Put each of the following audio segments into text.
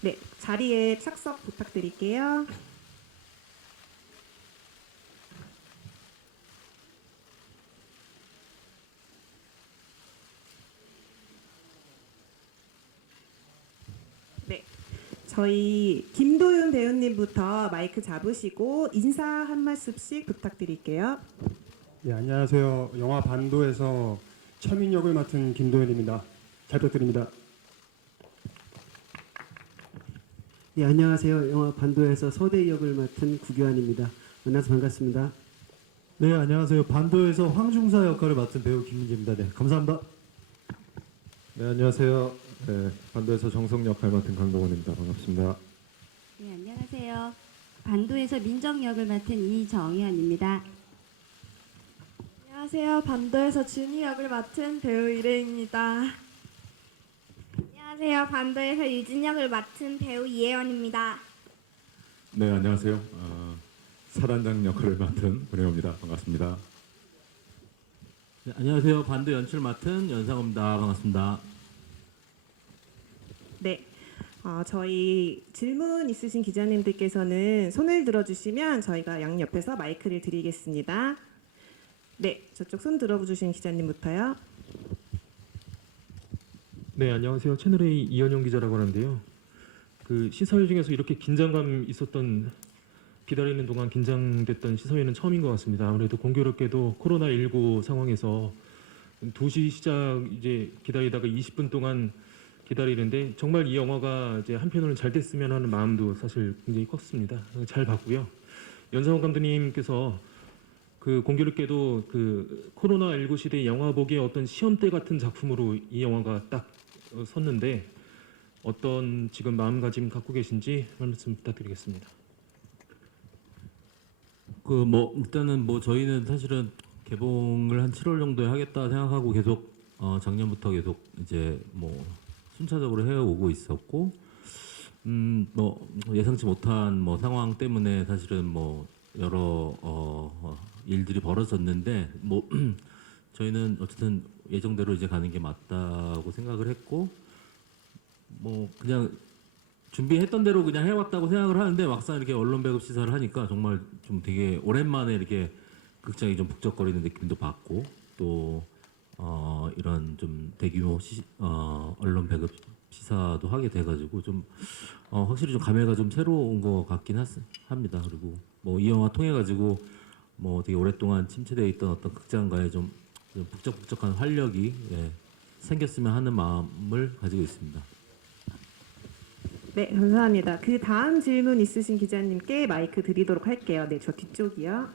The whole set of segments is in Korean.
네, 자리에 착석 부탁드릴게요. 네, 저희 김도윤 배우님부터 마이크 잡으시고 인사 한 말씀씩 부탁드릴게요. 네, 안녕하세요. 영화 반도에서 철민 역을 맡은 김도현입니다. 잘 부탁드립니다. 네, 안녕하세요. 영화 반도에서 서대희 역을 맡은 구교환입니다. 만나서 반갑습니다. 네, 안녕하세요. 반도에서 황중사 역할을 맡은 배우 김민재입니다. 네, 감사합니다. 네, 안녕하세요. 네, 반도에서 정석 역할 맡은 강동원입니다. 반갑습니다. 네, 안녕하세요. 반도에서 민정 역을 맡은 이정현입니다. 안녕하세요. 반도에서 준희 역을 맡은 배우 이래입니다. 안녕하세요. 반도에서 유진 역을 맡은 배우 이혜원입니다. 네, 안녕하세요. 사단장 역할을 맡은 문혜호입니다. 반갑습니다. 네, 안녕하세요. 반도 연출 맡은 연상호입니다. 반갑습니다. 네, 저희 질문 있으신 기자님들께서는 손을 들어주시면 저희가 양옆에서 마이크를 드리겠습니다. 네, 저쪽 손 들어주신 기자님부터요. 네, 안녕하세요. 채널A 이현영 기자라고 하는데요. 그 시사회 중에서 이렇게 긴장감 있었던 기다리는 동안 긴장됐던 시사회는 처음인 것 같습니다. 아무래도 공교롭게도 코로나19 상황에서 2시 시작 이제 기다리다가 20분 동안 기다리는데 정말 이 영화가 이제 한편으로는 잘 됐으면 하는 마음도 사실 굉장히 컸습니다. 잘 봤고요. 연상호 감독님께서 그 공교롭게도 그 코로나19 시대 영화 보기에 어떤 시험대 같은 작품으로 이 영화가 딱 섰는데 어떤 지금 마음가짐 갖고 계신지 말씀 부탁드리겠습니다. 그 뭐 일단은 뭐 저희는 사실은 개봉을 한 7월 정도에 하겠다 생각하고 계속 작년부터 계속 이제 뭐 순차적으로 해오고 있었고 뭐 예상치 못한 뭐 상황 때문에 사실은 뭐 여러 일들이 벌어졌는데 뭐 저희는 어쨌든 예정대로 이제 가는 게 맞다고 생각을 했고 뭐 그냥 준비했던 대로 그냥 해왔다고 생각을 하는데 막상 이렇게 언론 배급 시사를 하니까 정말 좀 되게 오랜만에 이렇게 극장이 좀 북적거리는 느낌도 받고 또 이런 좀 대규모 언론 배급 시사도 하게 돼가지고 좀 확실히 좀 감회가 좀 새로운 것 같긴 합니다. 그리고 뭐 이 영화 통해 가지고 뭐 되게 오랫동안 침체되어 있던 어떤 극장가에 좀 북적북적한 활력이 생겼으면 하는 마음을 가지고 있습니다. 네, 감사합니다. 그 다음 질문 있으신 기자님께 마이크 드리도록 할게요. 네, 저 뒤쪽이요.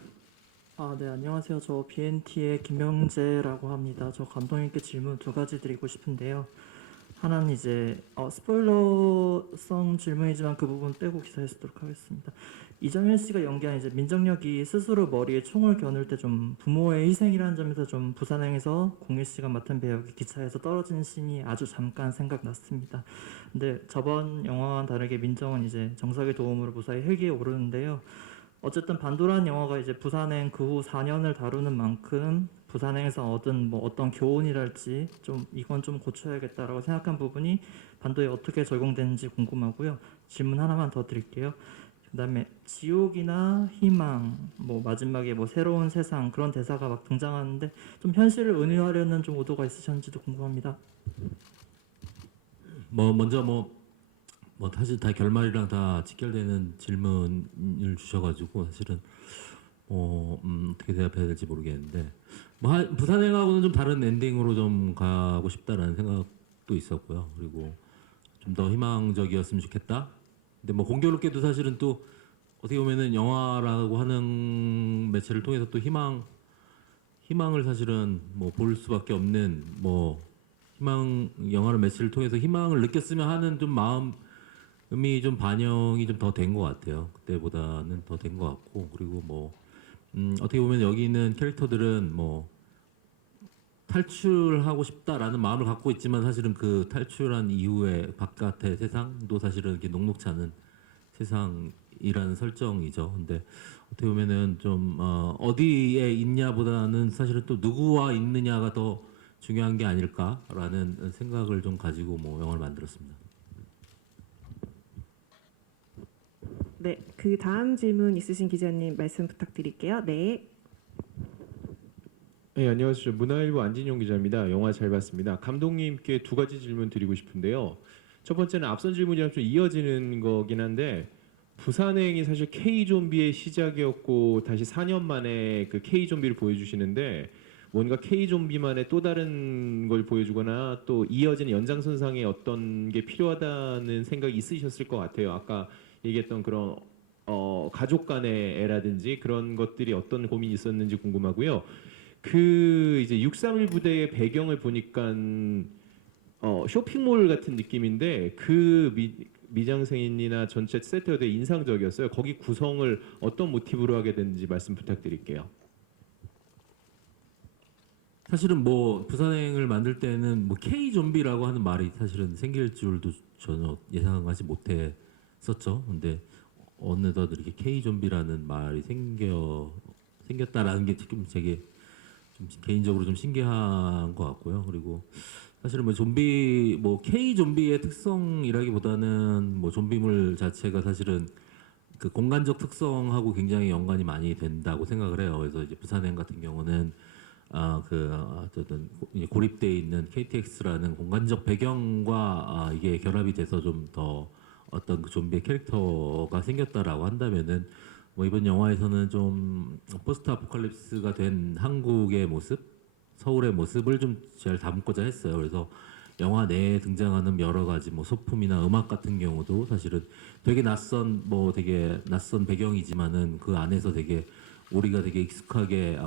네, 안녕하세요. 저 BNT의 김명재라고 합니다. 저 감독님께 질문 두 가지 드리고 싶은데요. 하나는 이제 스포일러성 질문이지만 그 부분 빼고 기사에 쓰도록 하겠습니다. 이정현 씨가 연기한 이제 민정역이 스스로 머리에 총을 겨눌 때 좀 부모의 희생이라는 점에서 좀 부산행에서 공일 씨가 맡은 배역이 기차에서 떨어지는 씬이 아주 잠깐 생각났습니다. 근데 저번 영화와는 다르게 민정은 이제 정석의 도움으로 무사히 헬기에 오르는데요. 어쨌든 반도라는 영화가 이제 부산행 그 후 4년을 다루는 만큼 부산행에서 얻은 뭐 어떤 교훈이랄지 좀 이건 좀 고쳐야겠다라고 생각한 부분이 반도에 어떻게 적용되는지 궁금하고요. 질문 하나만 더 드릴게요. 그다음에 지옥이나 희망, 뭐 마지막에 뭐 새로운 세상 그런 대사가 막 등장하는데 좀 현실을 은유하려는 좀 의도가 있으셨는지도 궁금합니다. 뭐 먼저 뭐 사실 다 결말이랑 다 직결되는 질문을 주셔가지고 사실은 어떻게 대답해야 될지 모르겠는데 뭐 부산행하고는 좀 다른 엔딩으로 좀 가고 싶다라는 생각도 있었고요. 그리고 좀 더 희망적이었으면 좋겠다. 근데 뭐 공교롭게도 사실은 또 어떻게 보면은 영화라고 하는 매체를 통해서 또 희망을 사실은 뭐 볼 수밖에 없는 뭐 영화를 매체를 통해서 희망을 느꼈으면 하는 좀 마음이 좀 반영이 좀 더 된 것 같아요. 그때보다는 더 된 것 같고 그리고 뭐 어떻게 보면 여기 있는 캐릭터들은 뭐 탈출하고 싶다라는 마음을 갖고 있지만 사실은 그 탈출한 이후에 바깥의 세상도 사실은 이렇게 녹록지 않은 세상이라는 설정이죠. 근데 어떻게 보면은 좀 어디에 있냐보다는 사실은 또 누구와 있느냐가 더 중요한 게 아닐까라는 생각을 좀 가지고 뭐 영화를 만들었습니다. 네, 그 다음 질문 있으신 기자님 말씀 부탁드릴게요. 네. 네, 안녕하세요. 문화일보 안진용 기자입니다. 영화 잘 봤습니다. 감독님께 두 가지 질문 드리고 싶은데요. 첫 번째는 앞선 질문이랑 좀 이어지는 거긴 한데 부산행이 사실 K 좀비의 시작이었고 다시 4년 만에 그 K 좀비를 보여주시는데 뭔가 K 좀비만의 또 다른 걸 보여주거나 또 이어지는 연장선상에 어떤 게 필요하다는 생각이 있으셨을 것 같아요. 아까 얘기했던 그런 가족 간의 애라든지 그런 것들이 어떤 고민이 있었는지 궁금하고요. 그 이제 631 부대의 배경을 보니까 쇼핑몰 같은 느낌인데 그 미장센이나 전체 세트가 되게 인상적이었어요. 거기 구성을 어떤 모티브로 하게 됐는지 말씀 부탁드릴게요. 사실은 뭐 부산행을 만들 때는 뭐 K 좀비라고 하는 말이 사실은 생길 줄도 전혀 예상하지 못했었죠. 근데 어느덧 이렇게 K 좀비라는 말이 생겼다라는 게 지금 되게 좀 개인적으로 좀 신기한 것 같고요. 그리고 사실은 뭐 좀비 뭐 K 좀비의 특성이라기보다는 뭐 좀비물 자체가 사실은 그 공간적 특성하고 굉장히 연관이 많이 된다고 생각을 해요. 그래서 이제 부산행 같은 경우는 어떤 고립되어 있는 KTX라는 공간적 배경과 이게 결합이 돼서 좀 더 어떤 그 좀비의 캐릭터가 생겼다라고 한다면은 뭐 이번 영화에서는 좀 포스트 아포칼립스가 된 한국의 모습, 서울의 모습을 좀 잘 담고자 했어요. 그래서 영화 내에 등장하는 여러 가지 뭐 소품이나 음악 같은 경우도 사실은 되게 낯선 배경이지만은 그 안에서 되게 우리가 되게 익숙하게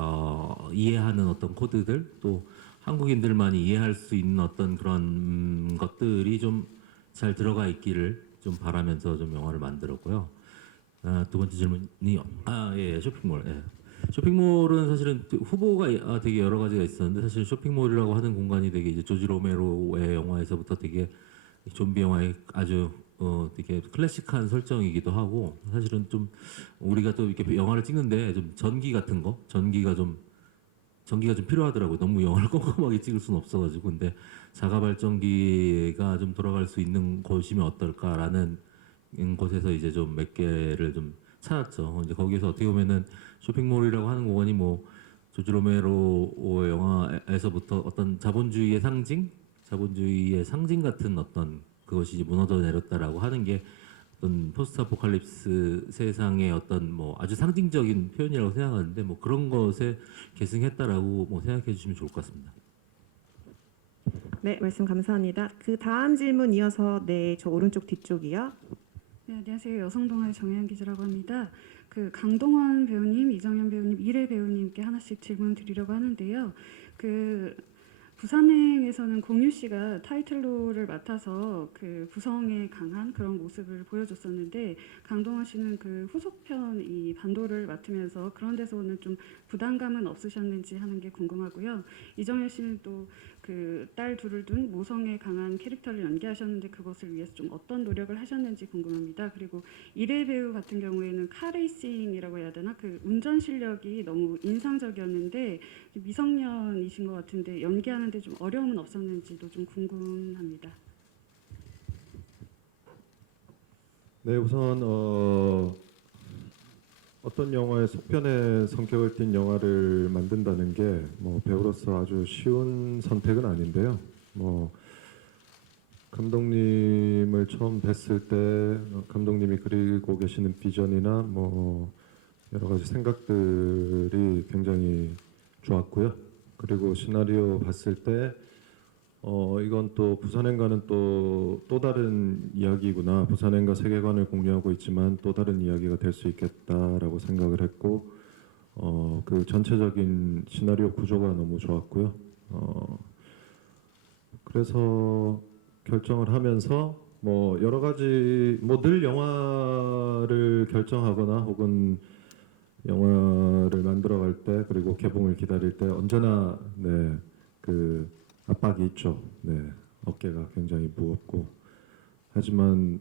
이해하는 어떤 코드들 또 한국인들만이 이해할 수 있는 어떤 그런 것들이 좀 잘 들어가 있기를 좀 바라면서 좀 영화를 만들었고요. 두 번째 질문이 쇼핑몰. 예. 쇼핑몰은 사실은 후보가 되게 여러 가지가 있었는데 사실 쇼핑몰이라고 하는 공간이 되게 이제 조지 로메로의 영화에서부터 되게 좀비 영화의 아주 되게 클래식한 설정이기도 하고 사실은 좀 우리가 또 이렇게 영화를 찍는데 좀 전기가 좀 필요하더라고요. 너무 영화를 꼼꼼하게 찍을 수는 없어가지고 근데 자가 발전기가 좀 돌아갈 수 있는 곳이면 어떨까라는 곳에서 이제 좀 몇 개를 좀 찾았죠. 이제 거기서 어떻게 보면은 쇼핑몰이라고 하는 공간이 뭐 조지 로메로의 영화에서부터 어떤 자본주의의 상징 같은 어떤 그것이 이제 무너져 내렸다라고 하는 게 어떤 포스트 아포칼립스 세상의 어떤 뭐 아주 상징적인 표현이라고 생각하는데 뭐 그런 것에 계승했다라고 뭐 생각해 주시면 좋을 것 같습니다. 네, 말씀 감사합니다. 그 다음 질문 이어서 네, 저 오른쪽 뒤쪽이요. 네, 안녕하세요. 여성동아의 정혜연 기자라고 합니다. 그 강동원 배우님, 이정현 배우님, 이래 배우님께 하나씩 질문 드리려고 하는데요. 그 부산행에서는 공유 씨가 타이틀로를 맡아서 그 부성에 강한 그런 모습을 보여줬었는데 강동원 씨는 그 후속편 이 반도를 맡으면서 그런 데서 오는 좀 부담감은 없으셨는지 하는 게 궁금하고요. 이정현 씨는 또 그 딸 둘을 둔 모성에 강한 캐릭터를 연기하셨는데 그것을 위해서 좀 어떤 노력을 하셨는지 궁금합니다. 그리고 이래 배우 같은 경우에는 카레이싱이라고 해야 되나 그 운전 실력이 너무 인상적이었는데 미성년이신 것 같은데 연기하는데 좀 어려움은 없었는지도 좀 궁금합니다. 네, 우선 어떤 영화의 속편의 성격을 띤 영화를 만든다는 게 뭐 배우로서 아주 쉬운 선택은 아닌데요. 뭐 감독님을 처음 뵀을 때 감독님이 그리고 계시는 비전이나 뭐 여러 가지 생각들이 굉장히 좋았고요. 그리고 시나리오 봤을 때 이건 또 부산행과는 또 다른 이야기구나. 부산행과 세계관을 공유하고 있지만 또 다른 이야기가 될 수 있겠다라고 생각을 했고 그 전체적인 시나리오 구조가 너무 좋았고요. 그래서 결정을 하면서 뭐 여러 가지 뭐 늘 영화를 결정하거나 혹은 영화를 만들어갈 때 그리고 개봉을 기다릴 때 언제나 네, 그 압박이 있죠. 네, 어깨가 굉장히 무겁고 하지만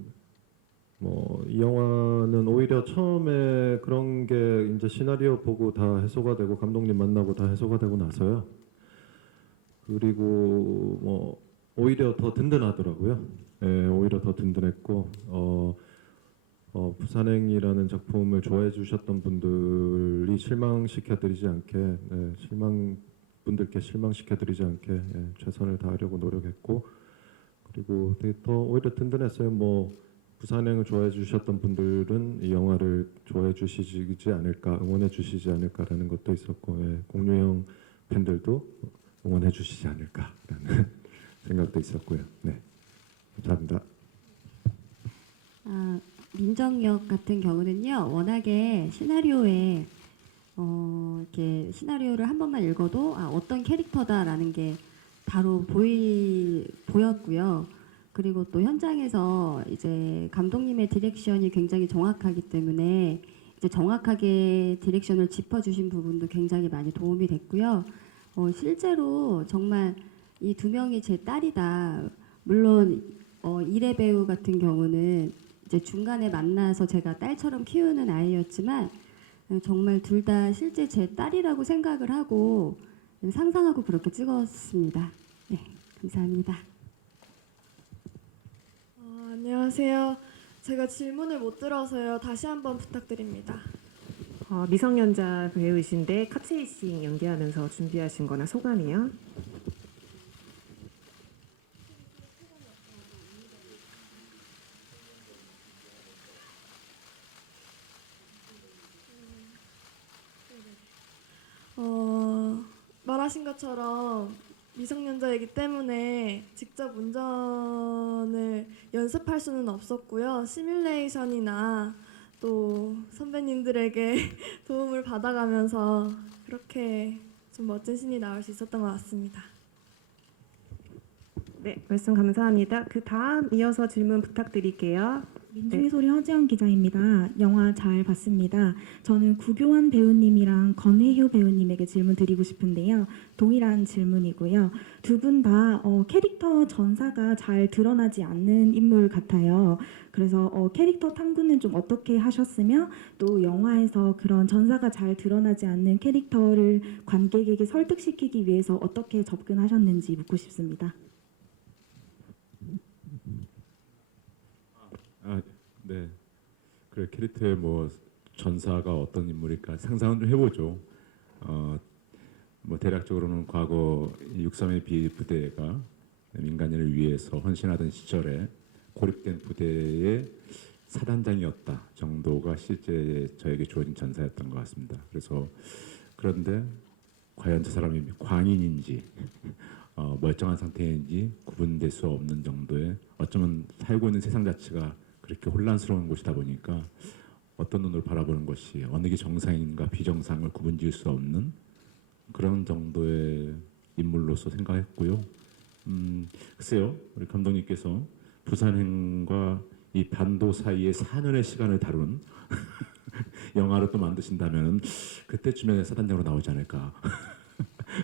뭐 이 영화는 오히려 처음에 그런 게 이제 시나리오 보고 다 해소가 되고 감독님 만나고 다 해소가 되고 나서요. 그리고 뭐 오히려 더 든든하더라고요. 네, 오히려 더 든든했고 부산행이라는 작품을 좋아해 주셨던 분들이 실망시켜드리지 않게, 분들께 실망시켜드리지 않게 최선을 다하려고 노력했고, 그리고 되게 더 오히려 든든했어요. 부산행을 좋아해 주셨던 분들은 이 영화를 좋아해 주시지 않을까, 응원해 주시지 않을까라는 것도 있었고, 공유형 팬들도 응원해 주시지 않을까라는 생각도 있었고요. 네, 감사합니다. 민정역 같은 경우는요, 워낙에 시나리오에 이렇게 시나리오를 한 번만 읽어도 어떤 캐릭터다라는 게 바로 보였고요. 그리고 또 현장에서 이제 감독님의 디렉션이 굉장히 정확하기 때문에 이제 정확하게 디렉션을 짚어주신 부분도 굉장히 많이 도움이 됐고요. 실제로 정말 이 두 명이 제 딸이다. 물론 이래 배우 같은 경우는 이제 중간에 만나서 제가 딸처럼 키우는 아이였지만 정말 둘 다 실제 제 딸이라고 생각을 하고 상상하고 그렇게 찍었습니다. 네, 감사합니다. 안녕하세요. 제가 질문을 못 들어서요. 다시 한번 부탁드립니다. 미성년자 배우이신데 카체이싱 연기하면서 준비하신 거나 소감이요? 말하신 것처럼 미성년자이기 때문에 직접 운전을 연습할 수는 없었고요. 시뮬레이션이나 또 선배님들에게 도움을 받아가면서 그렇게 좀 멋진 신이 나올 수 있었던 것 같습니다. 네, 말씀 감사합니다. 그 다음 이어서 질문 부탁드릴게요. 민중의 소리 허지연 기자입니다. 영화 잘 봤습니다. 저는 구교환 배우님이랑 권혜효 배우님에게 질문 드리고 싶은데요. 동일한 질문이고요. 두 분 다 캐릭터 전사가 잘 드러나지 않는 인물 같아요. 그래서 캐릭터 탐구는 좀 어떻게 하셨으며 또 영화에서 그런 전사가 잘 드러나지 않는 캐릭터를 관객에게 설득시키기 위해서 어떻게 접근하셨는지 묻고 싶습니다. 네. 그래 캐릭터의 전사가 어떤 인물일까 상상은 좀 해보죠. 대략적으로는 과거 6.31 부대가 민간인을 위해서 헌신하던 시절에 고립된 부대의 사단장이었다 정도가 실제 저에게 주어진 전사였던 것 같습니다. 그래서 그런데 과연 저 사람이 광인인지 멀쩡한 상태인지 구분될 수 없는 정도의 어쩌면 살고 있는 세상 자체가 그렇게 혼란스러운 곳이다 보니까 어떤 눈으로 바라보는 것이 어느 게 정상인가 비정상을 구분지을 수 없는 그런 정도의 인물로서 생각했고요. 글쎄요, 우리 감독님께서 부산행과 이 반도 사이의 4년의 시간을 다룬 영화를 또 만드신다면 그때쯤에 사단장으로 나오지 않을까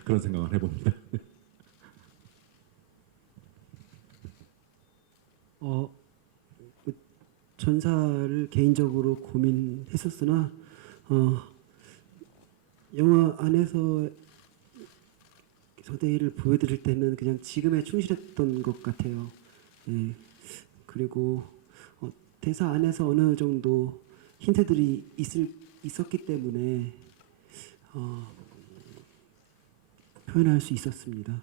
그런 생각을 해봅니다. 전사를 개인적으로 고민했었으나 영화 안에서 서대희를 보여드릴 때는 그냥 지금에 충실했던 것 같아요. 예. 그리고 대사 안에서 어느 정도 힌트들이 있었기 때문에 표현할 수 있었습니다.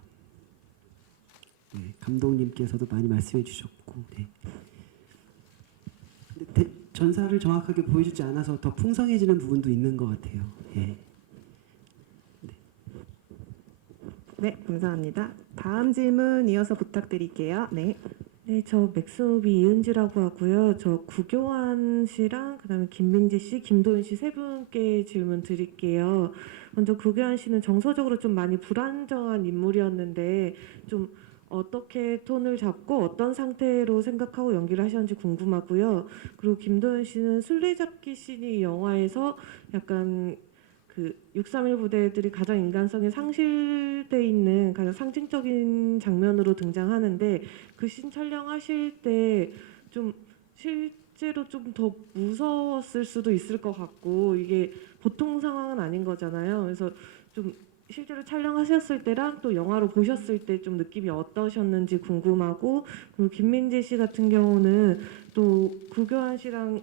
네, 감독님께서도 많이 말씀해 주셨고 네. 전사를 정확하게 보여주지 않아서 더 풍성해지는 부분도 있는 것 같아요. 예. 네, 감사합니다. 다음 질문 이어서 부탁드릴게요. 네. 네, 저 맥스무비 이은지라고 하고요. 저 구교환 씨랑 그다음에 김민지 씨, 김도윤 씨 세 분께 질문 드릴게요. 먼저 구교환 씨는 정서적으로 좀 많이 불안정한 인물이었는데 좀 어떻게 톤을 잡고 어떤 상태로 생각하고 연기를 하셨는지 궁금하고요. 그리고 김도윤 씨는 술래잡기 씬이 영화에서 약간 그 6.31 부대들이 가장 인간성이 상실돼 있는 가장 상징적인 장면으로 등장하는데 그 씬 촬영하실 때 좀 실제로 좀 더 무서웠을 수도 있을 것 같고 이게 보통 상황은 아닌 거잖아요. 그래서 좀 실제로 촬영하셨을 때랑 또 영화로 보셨을 때 좀 느낌이 어떠셨는지 궁금하고 그리고 김민지 씨 같은 경우는 또 구교환 씨랑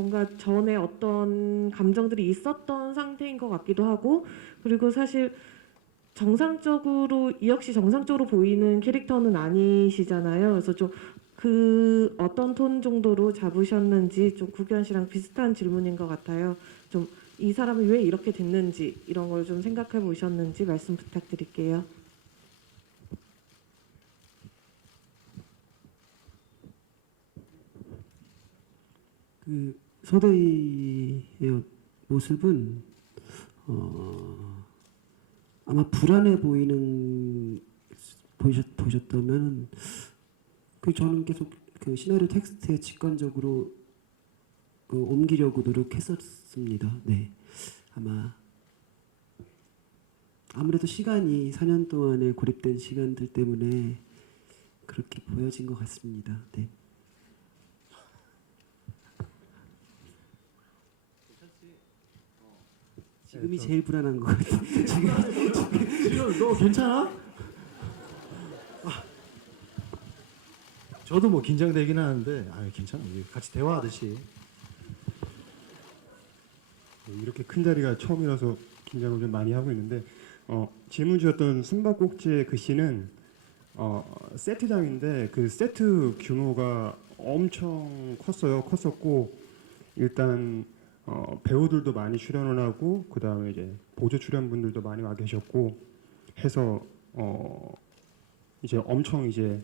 뭔가 전에 어떤 감정들이 있었던 상태인 것 같기도 하고, 그리고 사실 정상적으로 이 역시 정상적으로 보이는 캐릭터는 아니시잖아요. 그래서 좀 그 어떤 톤 정도로 잡으셨는지 좀 구교환 씨랑 비슷한 질문인 것 같아요. 좀 이 사람이 왜 이렇게 됐는지 이런 걸 좀 생각해 보셨는지 말씀 부탁드릴게요. 그 서대희의 모습은 아마 불안해 보셨다면 그 저는 계속 그 시나리오 텍스트에 직관적으로 옮기려고 노력했었습니다. 네, 아무래도 시간이 4년 동안의 고립된 시간들 때문에 그렇게 보여진 것 같습니다. 네. 지금이 제일 불안한 것 같아요. 지금 너 괜찮아? 저도 뭐 긴장되긴 하는데 괜찮아. 우리 같이 대화하듯이. 이렇게 큰 자리가 처음이라서 긴장을 좀 많이 하고 있는데 질문 주셨던 숨바꼭질의 글씨는 세트장인데 그 세트 규모가 엄청 컸었고 일단 배우들도 많이 출연을 하고 그 다음에 이제 보조 출연분들도 많이 와 계셨고 해서 이제 엄청 이제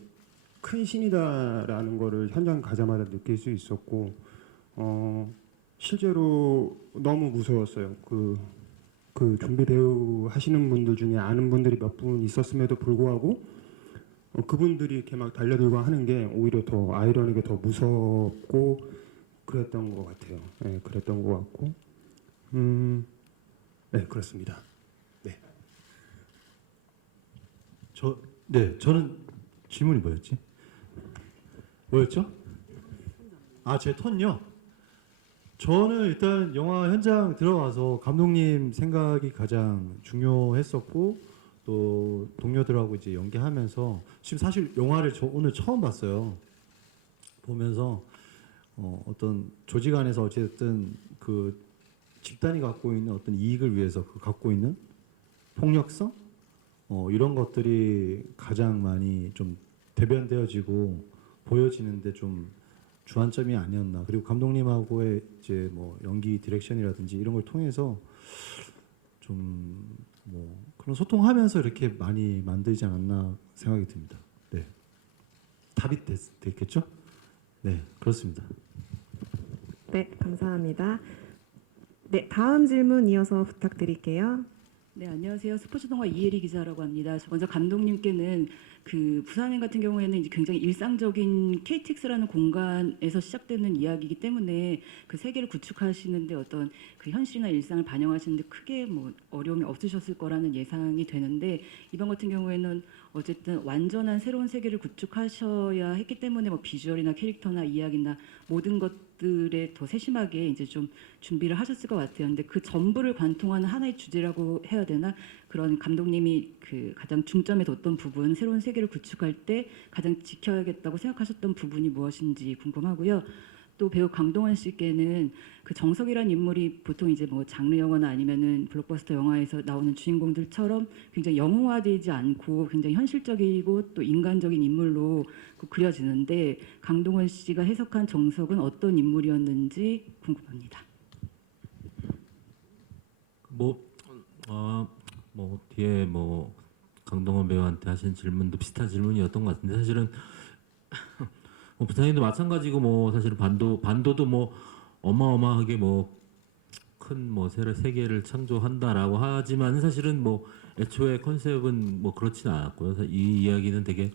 큰 신이다라는 거를 현장 가자마자 느낄 수 있었고 실제로 너무 무서웠어요. 그 좀비 배우 하시는 분들 중에 아는 분들이 몇 분 있었음에도 불구하고 그분들이 이렇게 막 달려들고 하는 게 오히려 더 아이러니하게 더 무섭고 그랬던 것 같아요. 네, 그랬던 것 같고, 네, 그렇습니다. 네. 저는 질문이 뭐였지? 뭐였죠? 제 톤요? 저는 일단 영화 현장 들어가서 감독님 생각이 가장 중요했었고 또 동료들하고 이제 연기하면서 지금 사실 영화를 저 오늘 처음 봤어요. 보면서 어떤 조직 안에서 어쨌든 그 집단이 갖고 있는 어떤 이익을 위해서 그 갖고 있는 폭력성 이런 것들이 가장 많이 좀 대변되어지고 보여지는데 좀 주안점이 아니었나. 그리고 감독님하고의 이제 뭐 연기 디렉션이라든지 이런 걸 통해서 좀 뭐 그런 소통하면서 이렇게 많이 만들지 않았나 생각이 듭니다. 네, 답이 됐겠죠? 네, 그렇습니다. 네, 감사합니다. 네, 다음 질문 이어서 부탁드릴게요. 네, 안녕하세요. 스포츠 동화 이혜리 기자라고 합니다. 먼저 감독님께는 그 부산행 같은 경우에는 이제 굉장히 일상적인 KTX라는 공간에서 시작되는 이야기이기 때문에 그 세계를 구축하시는데 어떤 그 현실이나 일상을 반영하시는데 크게 뭐 어려움이 없으셨을 거라는 예상이 되는데 이번 같은 경우에는 어쨌든 완전한 새로운 세계를 구축하셔야 했기 때문에 뭐 비주얼이나 캐릭터나 이야기나 모든 것들에 더 세심하게 이제 좀 준비를 하셨을 것 같아요. 근데 그 전부를 관통하는 하나의 주제라고 해야 되나? 그런 감독님이 그 가장 중점에 뒀던 부분, 새로운 세계를 구축할 때 가장 지켜야겠다고 생각하셨던 부분이 무엇인지 궁금하고요. 또 배우 강동원 씨께는 그 정석이란 인물이 보통 이제 뭐 장르 영화나 아니면은 블록버스터 영화에서 나오는 주인공들처럼 굉장히 영웅화되지 않고 굉장히 현실적이고 또 인간적인 인물로 그려지는데 강동원 씨가 해석한 정석은 어떤 인물이었는지 궁금합니다. 뭐 뒤에 뭐 강동원 배우한테 하신 질문도 비슷한 질문이었던 것 같은데 사실은 뭐 부산행도 마찬가지고 뭐 사실은 반도도 뭐 어마어마하게 뭐 큰 뭐 세계를 창조한다라고 하지만 사실은 뭐 애초에 컨셉은 뭐 그렇지는 않았고요. 이 이야기는 되게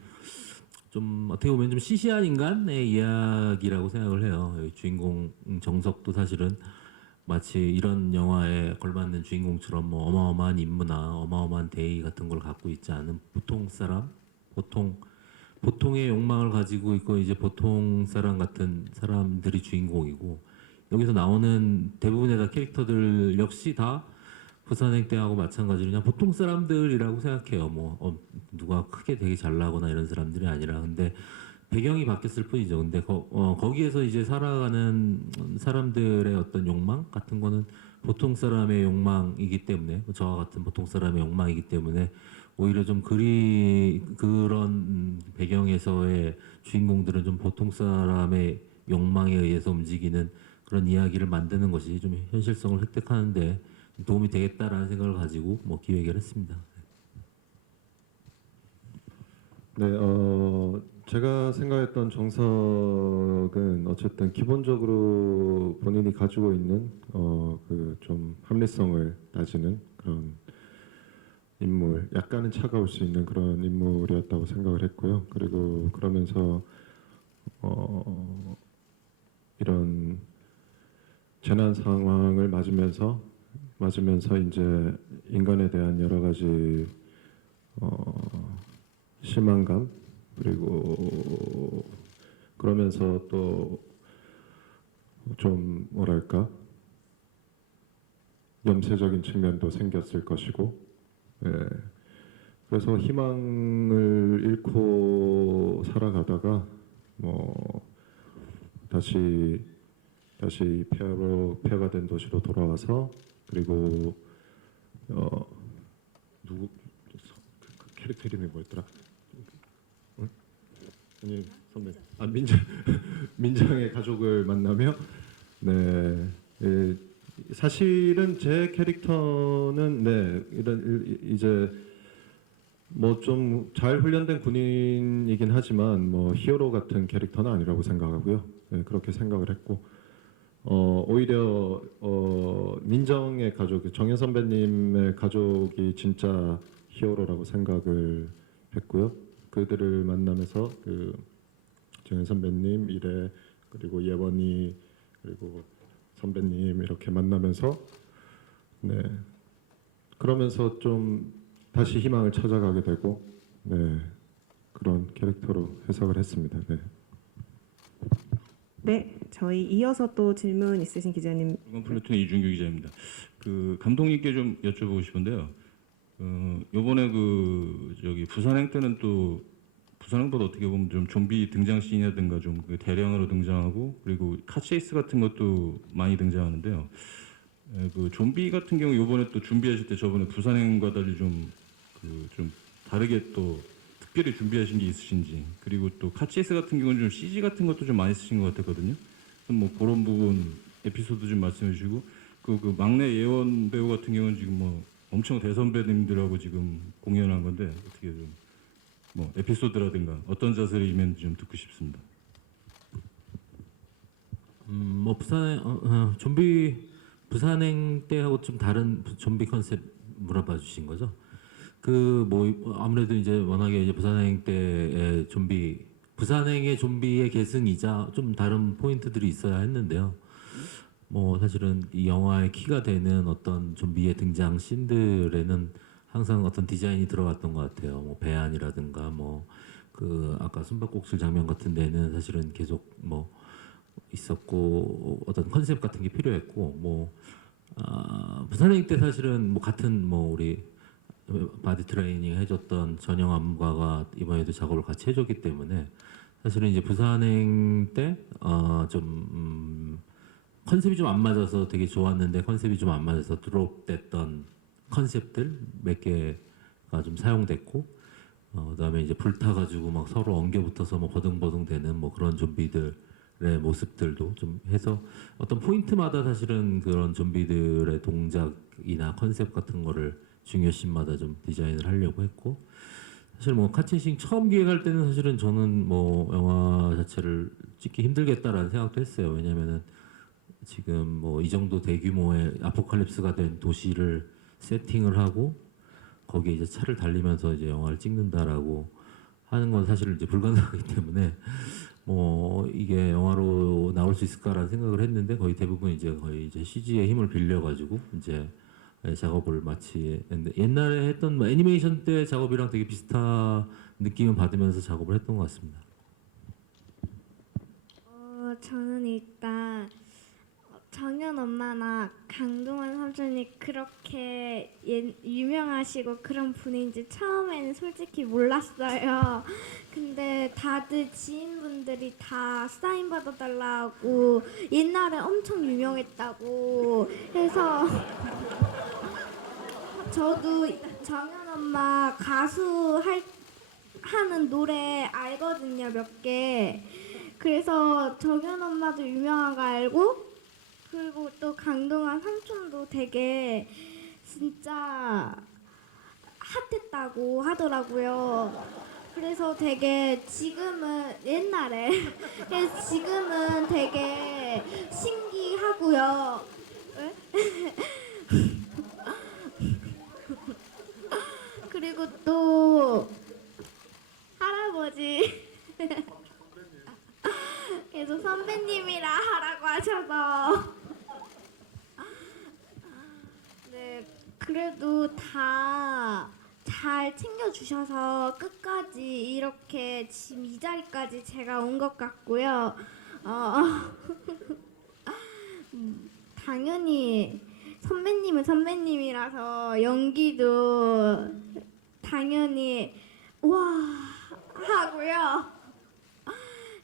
좀 어떻게 보면 좀 시시한 인간의 이야기라고 생각을 해요. 주인공 정석도 사실은 마치 이런 영화에 걸맞는 주인공처럼 뭐 어마어마한 임무나 어마어마한 대의 같은 걸 갖고 있지 않은 보통 사람, 보통의 욕망을 가지고 있고 이제 보통 사람 같은 사람들이 주인공이고 여기서 나오는 대부분의 다 캐릭터들 역시 다 부산행 때하고 마찬가지로 그냥 보통 사람들이라고 생각해요. 뭐 누가 크게 되게 잘나거나 이런 사람들이 아니라 근데 배경이 바뀌었을 뿐이죠. 근데 거기에서 이제 살아가는 사람들의 어떤 욕망 같은 거는 보통 사람의 욕망이기 때문에 저와 같은 보통 사람의 욕망이기 때문에 오히려 좀 그런 배경에서의 주인공들은 좀 보통 사람의 욕망에 의해서 움직이는 그런 이야기를 만드는 것이 좀 현실성을 획득하는데 도움이 되겠다라는 생각을 가지고 뭐 기획을 했습니다. 네, 제가 생각했던 정석은 어쨌든 기본적으로 본인이 가지고 있는 그 좀 합리성을 따지는 그런 인물, 약간은 차가울 수 있는 그런 인물이었다고 생각을 했고요. 그리고 그러면서 이런 재난 상황을 맞으면서 이제 인간에 대한 여러 가지 실망감 그리고 그러면서 또 좀 뭐랄까 염세적인 측면도 생겼을 것이고, 예. 그래서 희망을 잃고 살아가다가 뭐 다시 폐허가 된 도시로 돌아와서 그리고 누구 그 캐릭터 이름이 뭐였더라? 응? 아니 선배, 민정의 가족을 만나며 네. 예, 사실은 제 캐릭터는 네 이런 이제 뭐 좀 잘 훈련된 군인이긴 하지만 뭐 히어로 같은 캐릭터는 아니라고 생각하고요. 네, 그렇게 생각을 했고 오히려 민정의 가족, 정현 선배님의 가족이 진짜 히어로라고 생각을 했고요. 그들을 만나면서 그 정현 선배님, 이래 그리고 예원이 그리고 선배님 이렇게 만나면서 네 그러면서 좀 다시 희망을 찾아가게 되고 네 그런 캐릭터로 해석을 했습니다. 네. 네, 저희 이어서 또 질문 있으신 기자님. 플루톤의 이준규 기자입니다. 그 감독님께 좀 여쭤보고 싶은데요. 요번에 그 저기 부산행 때는 또 부산행보다 어떻게 보면 좀 좀비 등장 씬이라든가 좀 대량으로 등장하고 그리고 카체이스 같은 것도 많이 등장하는데요. 그 좀비 같은 경우 요번에 또 준비하실 때 저번에 부산행과 달리 좀 다르게 또 특별히 준비하신 게 있으신지 그리고 또 카체이스 같은 경우는 좀 CG 같은 것도 좀 많이 쓰신 것 같았거든요. 뭐 그런 부분 에피소드 좀 말씀해 주시고 그 막내 예원 배우 같은 경우는 지금 뭐 엄청 대선배님들하고 지금 공연한 건데 어떻게 좀 뭐 에피소드라든가 어떤 자세를 임했는지 좀 듣고 싶습니다. 뭐 부산행 때하고 좀 다른 좀비 컨셉 물어봐 주신 거죠? 그 뭐 아무래도 이제 워낙에 이제 부산행 때의 부산행의 좀비의 계승이자 좀 다른 포인트들이 있어야 했는데요. 뭐 사실은 이 영화의 키가 되는 어떤 좀비의 등장 씬들에는 항상 어떤 디자인이 들어갔던 것 같아요. 뭐 배안이라든가 뭐 그 아까 숨바꼭질 장면 같은 데는 사실은 계속 뭐 있었고 어떤 컨셉 같은 게 필요했고 뭐 부산행 때 사실은 뭐 같은 뭐 우리 바디 트레이닝 해줬던 전영 안무가가 이번에도 작업을 같이 해줬기 때문에 사실은 이제 부산행 때 좀 컨셉이 좀 안 맞아서 되게 좋았는데 컨셉이 좀 안 맞아서 드롭됐던 컨셉들 몇 개가 좀 사용됐고 그다음에 이제 불타가지고 막 서로 엉겨붙어서 뭐 버둥버둥대는 뭐 그런 좀비들의 모습들도 좀 해서 어떤 포인트마다 사실은 그런 좀비들의 동작이나 컨셉 같은 거를 중요씬마다 좀 디자인을 하려고 했고 사실 뭐 카체싱 처음 기획할 때는 사실은 저는 뭐 영화 자체를 찍기 힘들겠다라는 생각도 했어요. 왜냐면은 지금 뭐 이 정도 대규모의 아포칼립스가 된 도시를 세팅을 하고 거기에 이제 차를 달리면서 이제 영화를 찍는다라고 하는 건 사실 이제 불가능하기 때문에 뭐 이게 영화로 나올 수 있을까라는 생각을 했는데 거의 대부분 이제 CG의 힘을 빌려가지고 이제 작업을 마치는데 옛날에 했던 뭐 애니메이션 때 작업이랑 되게 비슷한 느낌을 받으면서 작업을 했던 것 같습니다. 저는 일단 정연 엄마나 강동원 삼촌이 그렇게 유명하시고 그런 분인지 처음에는 솔직히 몰랐어요. 근데 다들 지인분들이 다 사인 받아달라고 옛날에 엄청 유명했다고 해서 저도 정연 엄마 하는 노래 알거든요, 몇 개. 그래서 정연 엄마도 유명한 거 알고, 그리고 또 강동원 삼촌도 되게 진짜 핫했다고 하더라고요. 그래서 되게 지금은 옛날에 그래서 지금은 되게 신기하고요. 왜? 그리고 또 할아버지 계속 선배님이라 하라고 하셔서 네, 그래도 다 잘 챙겨주셔서 끝까지 이렇게 지금 이 자리까지 제가 온 것 같고요. 당연히 선배님은 선배님이라서 연기도 당연히 와 하고요.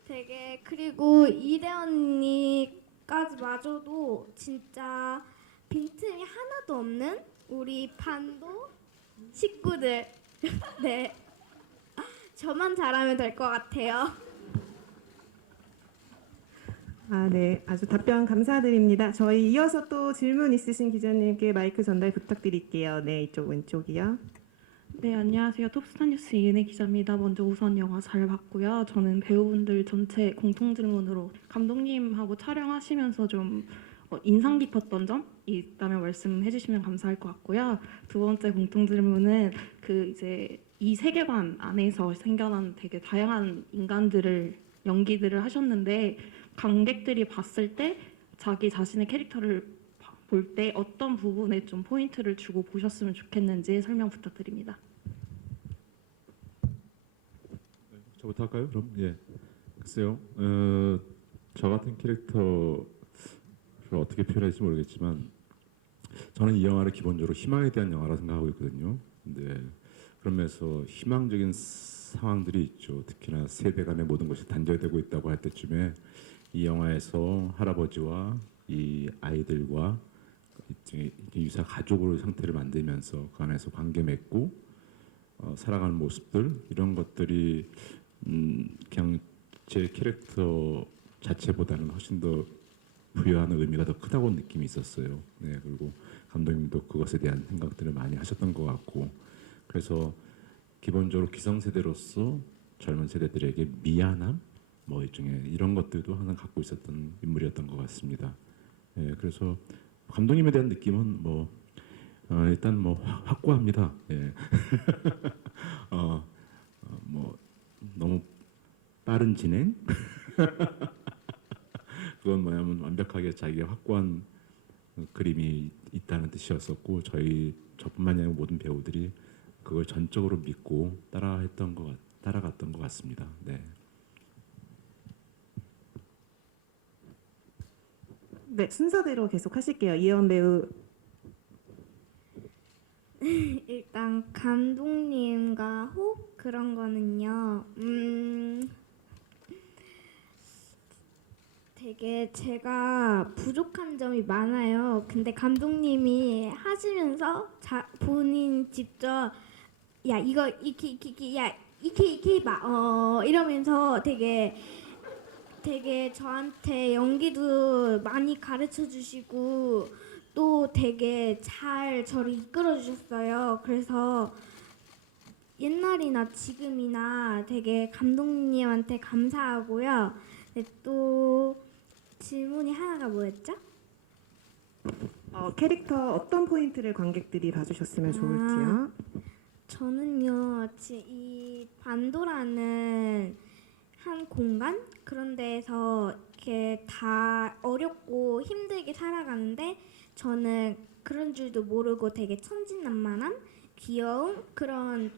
되게 그리고 이대 언니까지 마저도 진짜 빈틈이 하나도 없는 우리 반도 식구들. 네, 저만 잘하면 될 것 같아요. 아, 네. 아주 답변 감사드립니다. 저희 이어서 또 질문 있으신 기자님께 마이크 전달 부탁드릴게요. 네, 이쪽 왼쪽이요. 네, 안녕하세요. 톱스타뉴스 이은혜 기자입니다. 먼저 우선 영화 잘 봤고요. 저는 배우분들 전체 공통 질문으로 감독님하고 촬영하시면서 좀 인상 깊었던 점이 있다면 말씀해 주시면 감사할 것 같고요. 두 번째 공통 질문은 이제 이 세계관 안에서 생겨난 되게 다양한 연기들을 하셨는데 관객들이 봤을 때 자기 자신의 캐릭터를 볼 때 어떤 부분에 좀 포인트를 주고 보셨으면 좋겠는지 설명 부탁드립니다. 저부터 할까요? 그럼 예. 글쎄요. 저 같은 캐릭터를 어떻게 표현할지 모르겠지만 저는 이 영화를 기본적으로 희망에 대한 영화라 생각하고 있거든요. 근데 그러면서 희망적인 상황들이 있죠. 특히나 세대 간의 모든 것이 단절되고 있다고 할 때쯤에 이 영화에서 할아버지와 이 아이들과 유사 가족으로 상태를 만들면서 그 안에서 관계 맺고 살아가는 모습들 이런 것들이 그냥 제 캐릭터 자체보다는 훨씬 더 부여하는 의미가 더 크다고 느낌이 있었어요. 네, 그리고 감독님도 그것에 대한 생각들을 많이 하셨던 것 같고 그래서 기본적으로 기성세대로서 젊은 세대들에게 미안함 뭐 일종의 이런 것들도 항상 갖고 있었던 인물이었던 것 같습니다. 네, 그래서 감독님에 대한 느낌은 일단 확고합니다. 예. 너무 빠른 진행. 그건 뭐냐면 완벽하게 자기가 확고한 그림이 있다는 뜻이었었고 저뿐만이 아니라 모든 배우들이 그걸 전적으로 믿고 따라갔던 것 같습니다. 네. 네, 순서대로 계속 하실게요. 이혜원 배우. 일단 감독님과 호흡 그런 거는요. 되게 제가 부족한 점이 많아요. 근데 감독님이 하시면서 본인 직접 야 이거 이렇게 봐 이러면서 되게 저한테 연기도 많이 가르쳐 주시고 또 되게 잘 저를 이끌어 주셨어요. 그래서 옛날이나 지금이나 되게 감독님한테 감사하고요. 네, 또 질문이 하나가 뭐였죠? 캐릭터 어떤 포인트를 관객들이 봐주셨으면 좋을지요? 저는요, 이 반도라는 한 공간 그런 데에서 이렇게 다 어렵고 힘들게 살아가는데 저는 그런 줄도 모르고 되게 천진난만한 귀여움 그런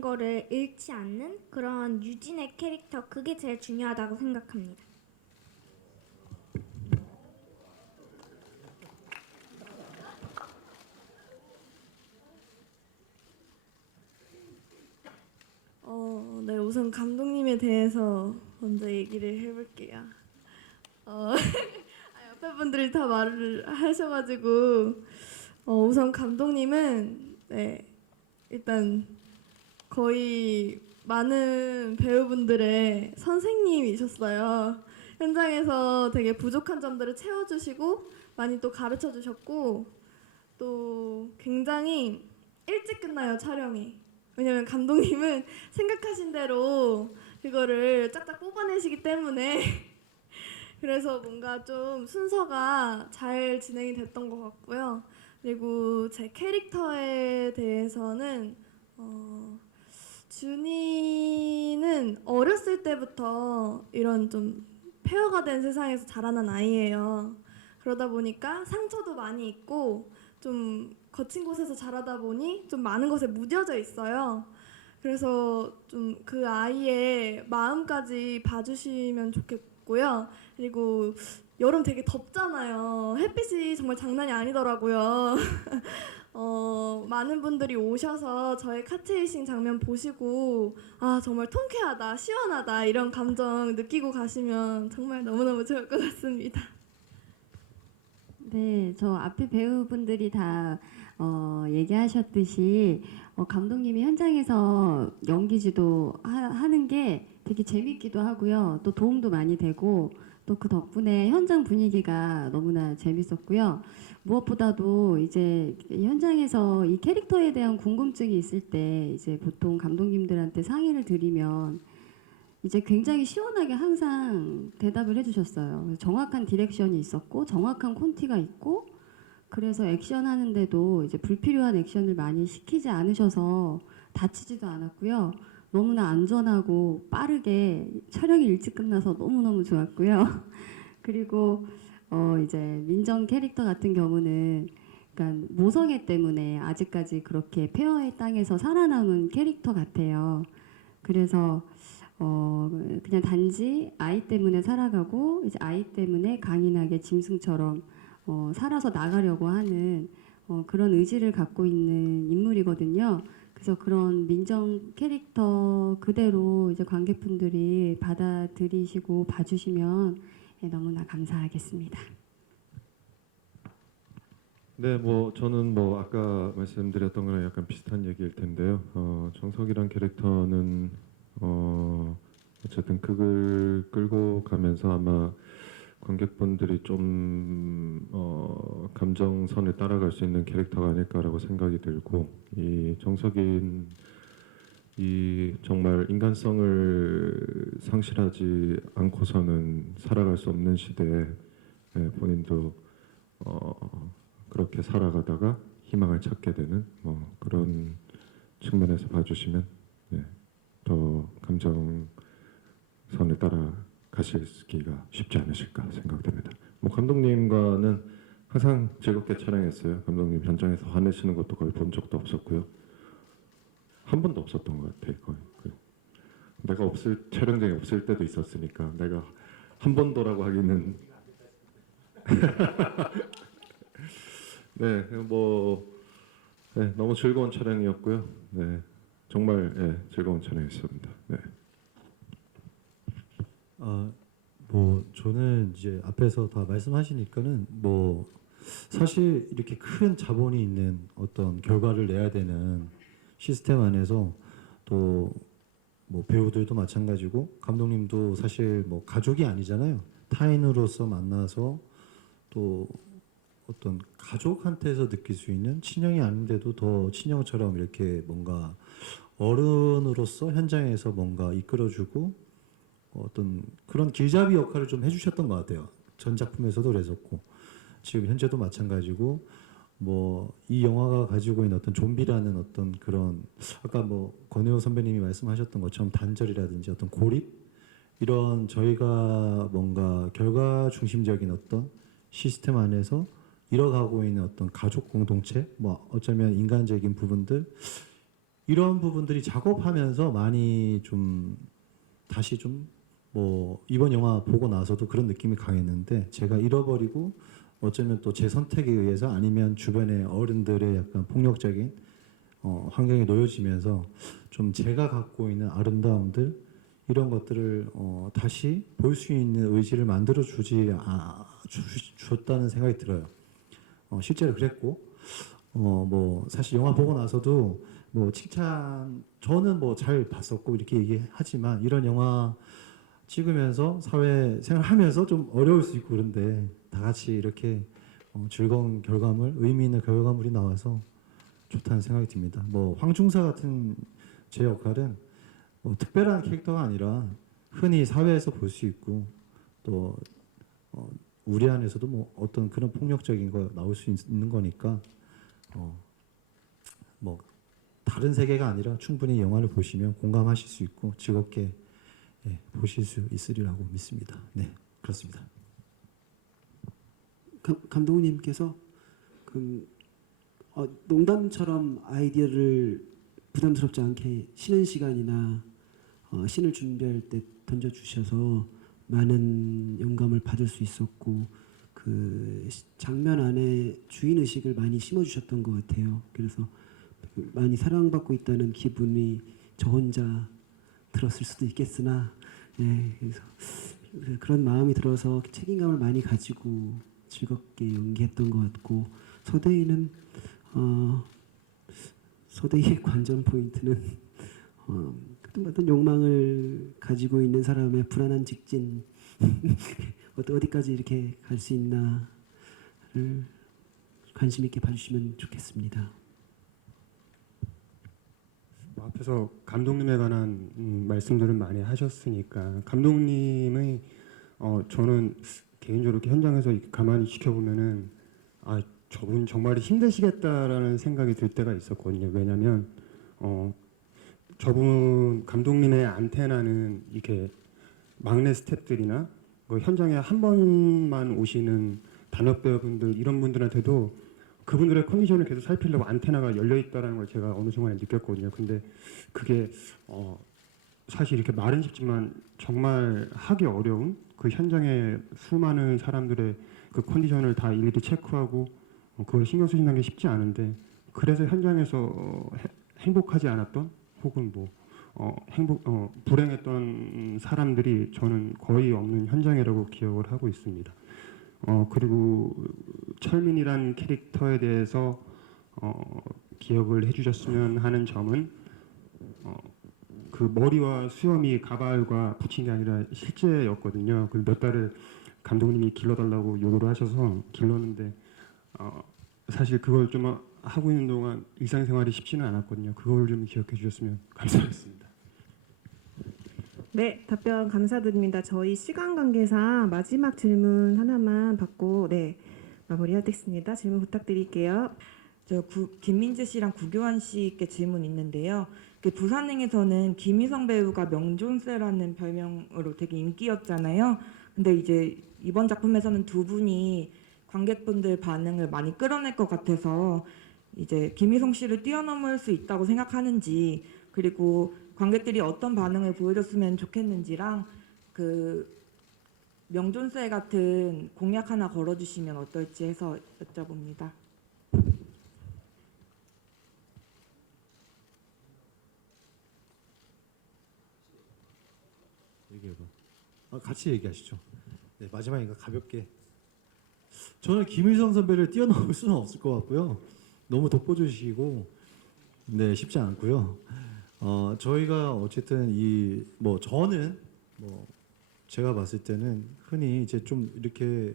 거를 잃지 않는 그런 유진의 캐릭터 그게 제일 중요하다고 생각합니다. 네, 우선 감독님에 대해서 먼저 얘기를 해볼게요. 옆에 분들이 다 말을 하셔가지고 우선 감독님은 네, 일단 거의 많은 배우분들의 선생님이셨어요. 현장에서 되게 부족한 점들을 채워주시고 많이 또 가르쳐 주셨고 또 굉장히 일찍 끝나요, 촬영이. 왜냐면 감독님은 생각하신 대로 그거를 짝짝 뽑아내시기 때문에 그래서 뭔가 좀 순서가 잘 진행이 됐던 것 같고요. 그리고 제 캐릭터에 대해서는 준이는 어렸을 때부터 이런 좀 폐허가 된 세상에서 자라난 아이예요. 그러다 보니까 상처도 많이 있고 좀 거친 곳에서 자라다 보니 좀 많은 것에 무뎌져 있어요. 그래서 좀 그 아이의 마음까지 봐주시면 좋겠고요. 그리고 여름 되게 덥잖아요. 햇빛이 정말 장난이 아니더라고요. 많은 분들이 오셔서 저의 카트레이싱 장면 보시고 아 정말 통쾌하다, 시원하다 이런 감정 느끼고 가시면 정말 너무너무 좋을 것 같습니다. 네, 저 앞에 배우분들이 다 얘기하셨듯이 감독님이 현장에서 연기지도 하는 게 되게 재밌기도 하고요. 또 도움도 많이 되고 또 그 덕분에 현장 분위기가 너무나 재밌었고요. 무엇보다도 이제 현장에서 이 캐릭터에 대한 궁금증이 있을 때 이제 보통 감독님들한테 상의를 드리면 이제 굉장히 시원하게 항상 대답을 해주셨어요. 정확한 디렉션이 있었고 정확한 콘티가 있고 그래서 액션 하는데도 이제 불필요한 액션을 많이 시키지 않으셔서 다치지도 않았고요. 너무나 안전하고 빠르게 촬영이 일찍 끝나서 너무너무 좋았고요. 그리고 이제 민정 캐릭터 같은 경우는 그러니까 모성애 때문에 아직까지 그렇게 폐허의 땅에서 살아남은 캐릭터 같아요. 그래서 그냥 단지 아이 때문에 살아가고 이제 아이 때문에 강인하게 짐승처럼 살아서 나가려고 하는 그런 의지를 갖고 있는 인물이거든요. 그래서 그런 민정 캐릭터 그대로 이제 관객분들이 받아들이시고 봐주시면 너무나 감사하겠습니다. 네, 뭐 저는 뭐 아까 말씀드렸던 거랑 약간 비슷한 얘기일 텐데요. 정석이란 캐릭터는 어쨌든 극을 끌고 가면서 아마 관객분들이 좀 감정선을 따라갈 수 있는 캐릭터가 아닐까라고 생각이 들고 이 정석인 이 정말 인간성을 상실하지 않고서는 살아갈 수 없는 시대에 본인도 그렇게 살아가다가 희망을 찾게 되는 뭐 그런 측면에서 봐주시면 더 감정선을 따라가시기가 쉽지 않으실까 생각됩니다. 뭐 감독님과는 항상 즐겁게 촬영했어요. 감독님 현장에서 화내시는 것도 거의 본 적도 없었고요. 한 번도 없었던 것 같아요. 거의. 내가 촬영장에 없을 때도 있었으니까 내가 한 번도라고 하기는 네, 뭐 너무 즐거운 촬영이었고요. 네, 정말 즐거운 촬영이었습니다. 네. 뭐 저는 이제 앞에서 다 말씀하시니까는 뭐 사실 이렇게 큰 자본이 있는 어떤 결과를 내야 되는 시스템 안에서 또 뭐 배우들도 마찬가지고 감독님도 사실 뭐 가족이 아니잖아요. 타인으로서 만나서 또 어떤 가족한테서 느낄 수 있는 친형이 아닌데도 더 친형처럼 이렇게 뭔가 어른으로서 현장에서 뭔가 이끌어주고 어떤 그런 길잡이 역할을 좀 해주셨던 것 같아요. 전 작품에서도 그랬었고 지금 현재도 마찬가지고 뭐 이 영화가 가지고 있는 어떤 좀비라는 어떤 그런 아까 뭐 권혜호 선배님이 말씀하셨던 것처럼 단절이라든지 어떤 고립 이런 저희가 뭔가 결과 중심적인 어떤 시스템 안에서 이뤄가고 있는 어떤 가족 공동체 뭐 어쩌면 인간적인 부분들 이런 부분들이 작업하면서 많이 좀 다시 좀 뭐 이번 영화 보고 나서도 그런 느낌이 강했는데 제가 잃어버리고 어쩌면 또 제 선택에 의해서 아니면 주변의 어른들의 약간 폭력적인 환경에 놓여지면서 좀 제가 갖고 있는 아름다움들 이런 것들을 다시 볼 수 있는 의지를 만들어 줬다는 생각이 들어요. 실제로 그랬고 뭐 사실 영화 보고 나서도 뭐 칭찬 저는 뭐 잘 봤었고 이렇게 얘기하지만 이런 영화 찍으면서 사회 생활하면서 좀 어려울 수 있고 그런데 다 같이 이렇게 즐거운 결과물, 의미 있는 결과물이 나와서 좋다는 생각이 듭니다. 뭐 황중사 같은 제 역할은 뭐 특별한 캐릭터가 아니라 흔히 사회에서 볼 수 있고 또 우리 안에서도 뭐 어떤 그런 폭력적인 거 나올 수 있는 거니까 뭐 다른 세계가 아니라 충분히 영화를 보시면 공감하실 수 있고 즐겁게 보실 수 있으리라고 믿습니다. 네, 그렇습니다. 감독님께서 농담처럼 아이디어를 부담스럽지 않게 쉬는 시간이나 씬을 준비할 때 던져주셔서 많은 영감을 받을 수 있었고 그 장면 안에 주인 의식을 많이 심어주셨던 것 같아요. 그래서 많이 사랑받고 있다는 기분이 저 혼자 들었을 수도 있겠으나 그래서 그런 마음이 들어서 책임감을 많이 가지고 즐겁게 연기했던 것 같고 서대희는 서대희의 관전 포인트는 어떤 욕망을 가지고 있는 사람의 불안한 직진 어디까지 이렇게 갈 수 있나를 관심 있게 봐주시면 좋겠습니다. 앞에서 감독님에 관한 말씀들을 많이 하셨으니까 감독님의 저는 개인적으로 이렇게 현장에서 가만히 지켜보면은 저분 정말 힘드시겠다라는 생각이 들 때가 있었거든요. 왜냐하면 저분 감독님의 안테나는 이렇게 막내 스태프들이나 그 현장에 한 번만 오시는 단역 배우분들 이런 분들한테도 그분들의 컨디션을 계속 살피려고 안테나가 열려 있다라는 걸 제가 어느 순간에 느꼈거든요. 근데 그게 사실 이렇게 말은 쉽지만 정말 하기 어려운 그 현장의 수많은 사람들의 그 컨디션을 다 일일이 체크하고 그걸 신경 쓰신다는 게 쉽지 않은데 그래서 현장에서 행복하지 않았던 혹은 뭐 불행했던 사람들이 저는 거의 없는 현장이라고 기억을 하고 있습니다. 그리고 철민이란 캐릭터에 대해서 기억을 해주셨으면 하는 점은 그 머리와 수염이 가발과 붙인 게 아니라 실제였거든요. 그 몇 달을 감독님이 길러달라고 요구를 하셔서 길렀는데 사실 그걸 좀 하고 있는 동안 일상생활이 쉽지는 않았거든요. 그걸 좀 기억해 주셨으면 감사하겠습니다. 네, 답변 감사드립니다. 저희 시간 관계상 마지막 질문 하나만 받고 마무리하겠습니다. 질문 부탁드릴게요. 김민재 씨랑 구교환 씨께 질문 있는데요. 그 부산행에서는 김희성 배우가 명존세라는 별명으로 되게 인기였잖아요. 근데 이제 이번 작품에서는 두 분이 관객분들 반응을 많이 끌어낼 것 같아서 이제 김희성 씨를 뛰어넘을 수 있다고 생각하는지 그리고 관객들이 어떤 반응을 보여줬으면 좋겠는지랑 그 명존세 같은 공약 하나 걸어주시면 어떨지 해서 여쭤봅니다. 얘기해봐. 같이 얘기하시죠. 네, 마지막이니까 가볍게. 저는 김일성 선배를 뛰어넘을 수는 없을 것 같고요. 너무 돋보주시고 쉽지 않고요. 저희가 어쨌든 저는 제가 봤을 때는 흔히 이제 좀 이렇게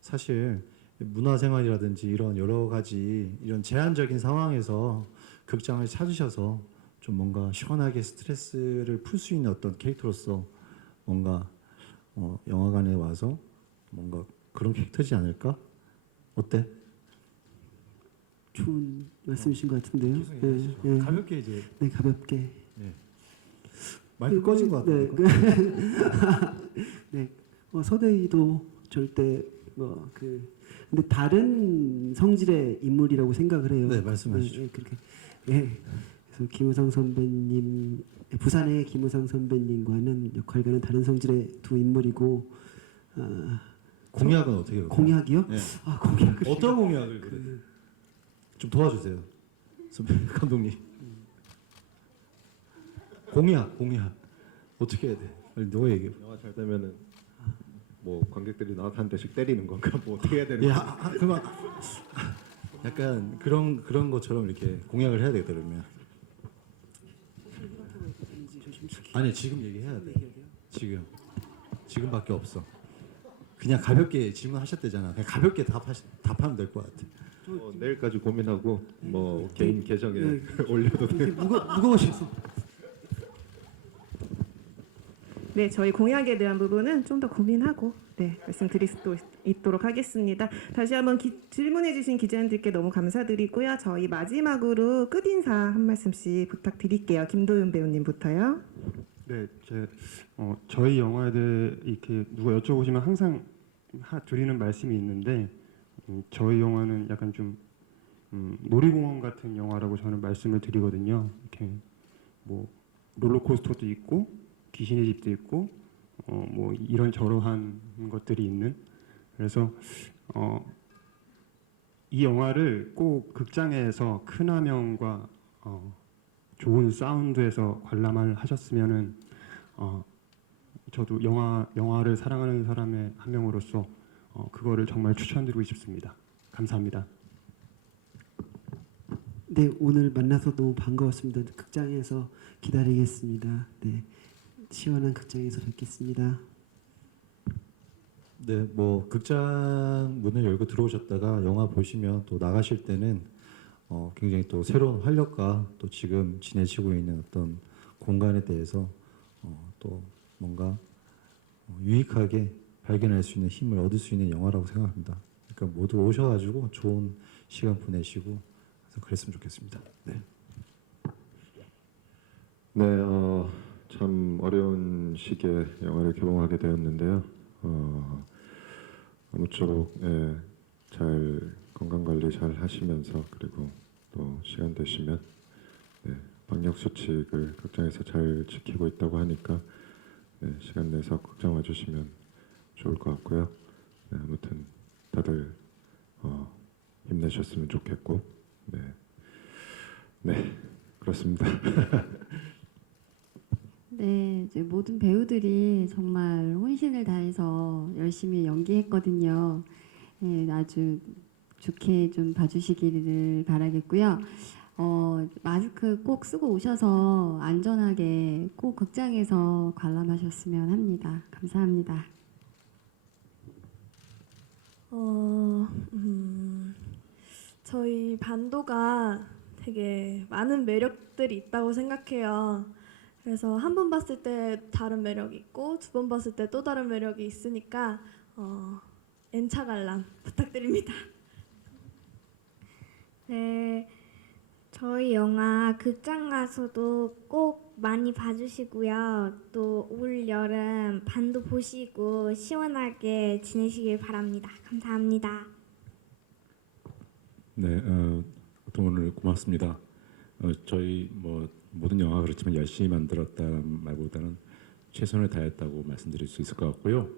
사실 문화생활이라든지 이런 여러 가지 이런 제한적인 상황에서 극장을 찾으셔서 좀 뭔가 시원하게 스트레스를 풀 수 있는 어떤 캐릭터로서 뭔가 영화관에 와서 뭔가 그런 캐릭터지 않을까? 어때? 좋은 말씀이신 것 같은데요. 가볍게 이제. 네, 가볍게. 네. 마이크 꺼진 것 같아요. 네, 서대희도 절대 근데 다른 성질의 인물이라고 생각을 해요. 네, 말씀하시죠. 그렇게. 그래서 김우성 선배님, 부산의 김우성 선배님과는 역할과는 다른 성질의 두 인물이고. 공약은 어떻게 해요? 공약이요? 네. 공약을 어떤 공약을 좀 도와주세요, 선배 감독님. 공약 어떻게 해야 돼? 빨리 너 얘기해. 영화 잘 되면은 뭐 관객들이 나한테 한 대씩 때리는 건가 뭐 어떻게 해야 되는 야, 그만. 약간 그런 것처럼 이렇게 공약을 해야 되겠다 그러면. 아니 지금 얘기해야 돼. 지금밖에 없어. 그냥 가볍게 질문하셨대잖아. 그냥 가볍게 답하면 될 것 같아. 내일까지 고민하고 뭐 개인 계정에 올려도 돼요. 무거우셔서. 네, 저희 공약에 대한 부분은 좀 더 고민하고 말씀드릴 수 있도록 하겠습니다. 다시 한번 질문해주신 기자님들께 너무 감사드리고요. 저희 마지막으로 끝인사 한 말씀씩 부탁드릴게요. 김도윤 배우님부터요. 네, 저희 영화에 대해 이렇게 누가 여쭤보시면 항상 드리는 말씀이 있는데 저희 영화는 약간 좀 놀이공원 같은 영화라고 저는 말씀을 드리거든요. 이렇게 뭐 롤러코스터도 있고 귀신의 집도 있고 뭐 이런 저러한 것들이 있는 그래서 이 영화를 꼭 극장에서 큰 화면과 좋은 사운드에서 관람을 하셨으면은 저도 영화를 사랑하는 사람의 한 명으로서 그거를 정말 추천드리고 싶습니다. 감사합니다. 네, 오늘 만나서 너무 반가웠습니다. 극장에서 기다리겠습니다. 네, 시원한 극장에서 뵙겠습니다. 네, 뭐 극장 문을 열고 들어오셨다가 영화 보시면 또 나가실 때는 굉장히 또 새로운 활력과 또 지금 지내시고 있는 어떤 공간에 대해서 또 뭔가 유익하게 발견할 수 있는 힘을 얻을 수 있는 영화라고 생각합니다. 그러니까 모두 오셔가지고 좋은 시간 보내시고 그래서 그랬으면 좋겠습니다. 네. 네, 참 어려운 시기에 영화를 개봉하게 되었는데요. 아무쪼록 잘 건강 관리 잘 하시면서 그리고 또 시간 되시면 방역 수칙을 극장에서 잘 지키고 있다고 하니까 시간 내서 극장 와주시면 좋을 것 같고요. 아무튼 다들 힘내셨으면 좋겠고, 네 그렇습니다. 네, 이제 모든 배우들이 정말 혼신을 다해서 열심히 연기했거든요. 네, 아주 좋게 좀 봐주시기를 바라겠고요. 마스크 꼭 쓰고 오셔서 안전하게 꼭 극장에서 관람하셨으면 합니다. 감사합니다. 저희 반도가 되게 많은 매력들이 있다고 생각해요. 그래서 한 번 봤을 때 다른 매력이 있고 두 번 봤을 때 또 다른 매력이 있으니까 N차 관람 부탁드립니다. 네, 저희 영화 극장 가서도 꼭 많이 봐주시고요. 또 올 여름 반도 보시고 시원하게 지내시길 바랍니다. 감사합니다. 네, 오늘 고맙습니다. 저희 뭐 모든 영화가 그렇지만 열심히 만들었다 말보다는 최선을 다했다고 말씀드릴 수 있을 것 같고요.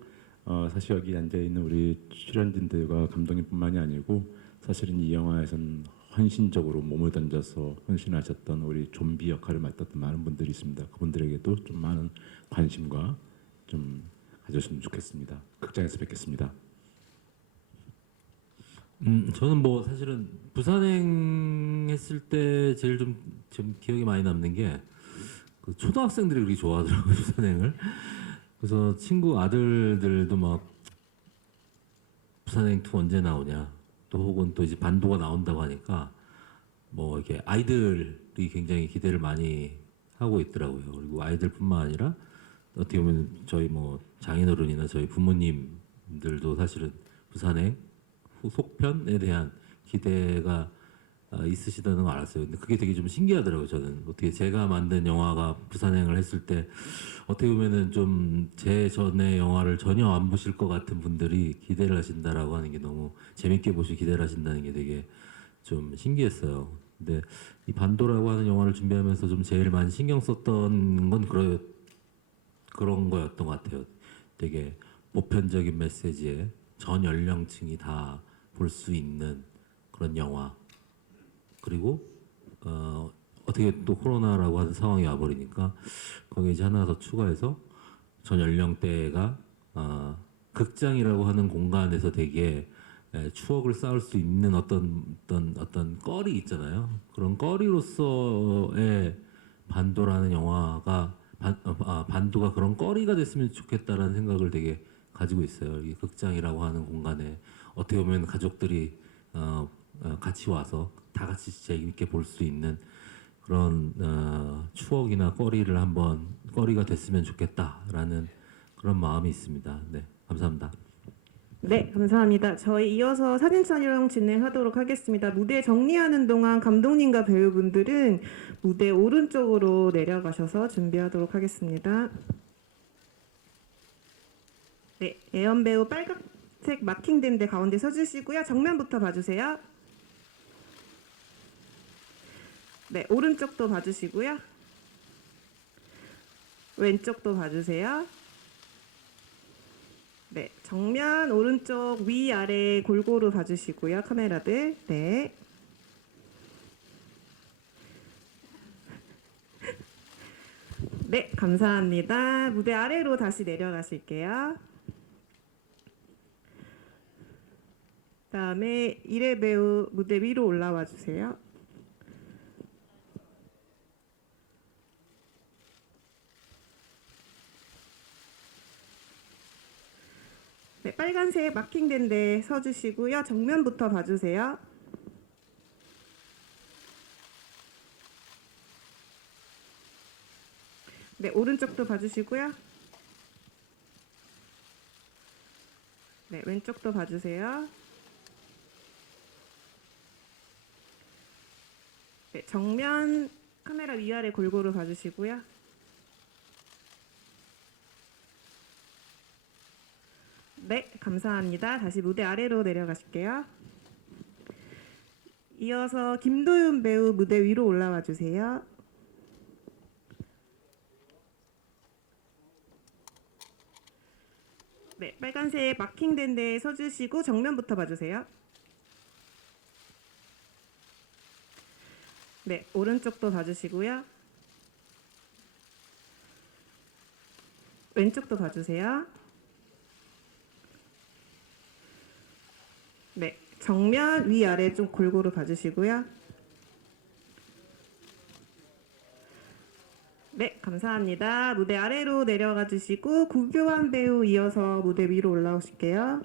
사실 여기 앉아 있는 우리 출연진들과 감독님뿐만이 아니고 사실은 이 영화에서는 헌신적으로 몸을 던져서 헌신하셨던 우리 좀비 역할을 맡았던 많은 분들이 있습니다. 그분들에게도 좀 많은 관심과 좀 가졌으면 좋겠습니다. 극장에서 뵙겠습니다. 저는 뭐 사실은 부산행 했을 때 제일 좀 기억이 많이 남는 게 그 초등학생들이 그렇게 좋아하더라고요, 부산행을. 그래서 친구 아들들도 막 부산행 2 언제 나오냐, 또 혹은 또 이제 반도가 나온다고 하니까 뭐 이렇게 아이들이 굉장히 기대를 많이 하고 있더라고요. 그리고 아이들뿐만 아니라 어떻게 보면 저희 뭐 장인어른이나 저희 부모님들도 사실은 부산행 후속편에 대한 기대가 있으시다는 걸 알았어요. 근데 그게 되게 좀 신기하더라고요. 저는 어떻게 제가 만든 영화가 부산행을 했을 때 어떻게 보면은 좀 제 전에 영화를 전혀 안 보실 것 같은 분들이 기대를 하신다라고 하는 게 너무 재밌게 보시 기대를 하신다는 게 되게 좀 신기했어요. 근데 이 반도라고 하는 영화를 준비하면서 좀 제일 많이 신경 썼던 건 그런 거였던 것 같아요. 되게 보편적인 메시지에 전 연령층이 다 볼 수 있는 그런 영화. 그리고 어떻게 또 코로나라고 하는 상황이 와버리니까 거기에 이제 하나 더 추가해서 전 연령대가 극장이라고 하는 공간에서 되게 추억을 쌓을 수 있는 어떤 거리 있잖아요. 그런 거리로서의 반도라는 영화가 반도가 그런 거리가 됐으면 좋겠다라는 생각을 되게 가지고 있어요. 이 극장이라고 하는 공간에 어떻게 보면 가족들이 같이 와서 다 같이 재밌게 볼 수 있는 그런 추억이나 거리가 됐으면 좋겠다라는 그런 마음이 있습니다. 네, 감사합니다. 네, 감사합니다. 저희 이어서 사진 촬영 진행하도록 하겠습니다. 무대 정리하는 동안 감독님과 배우분들은 무대 오른쪽으로 내려가셔서 준비하도록 하겠습니다. 네, 애연 배우 빨간색 마킹된 데 가운데 서주시고요. 정면부터 봐주세요. 네, 오른쪽도 봐주시고요. 왼쪽도 봐주세요. 네, 정면, 오른쪽, 위, 아래 골고루 봐주시고요. 카메라들. 네. 네, 감사합니다. 무대 아래로 다시 내려가실게요. 그다음에 이래 배우 무대 위로 올라와 주세요. 네, 빨간색 마킹된 데 서주시고요. 정면부터 봐주세요. 네, 오른쪽도 봐주시고요. 네, 왼쪽도 봐주세요. 네, 정면 카메라 위아래 골고루 봐주시고요. 네, 감사합니다. 다시 무대 아래로 내려가실게요. 이어서 김도윤 배우 무대 위로 올라와 주세요. 네, 빨간색 마킹된 데 서주시고 정면부터 봐주세요. 네, 오른쪽도 봐주시고요. 왼쪽도 봐주세요. 네, 정면 위아래 좀 골고루 봐주시고요. 네, 감사합니다. 무대 아래로 내려가 주시고 구교환 배우 이어서 무대 위로 올라오실게요.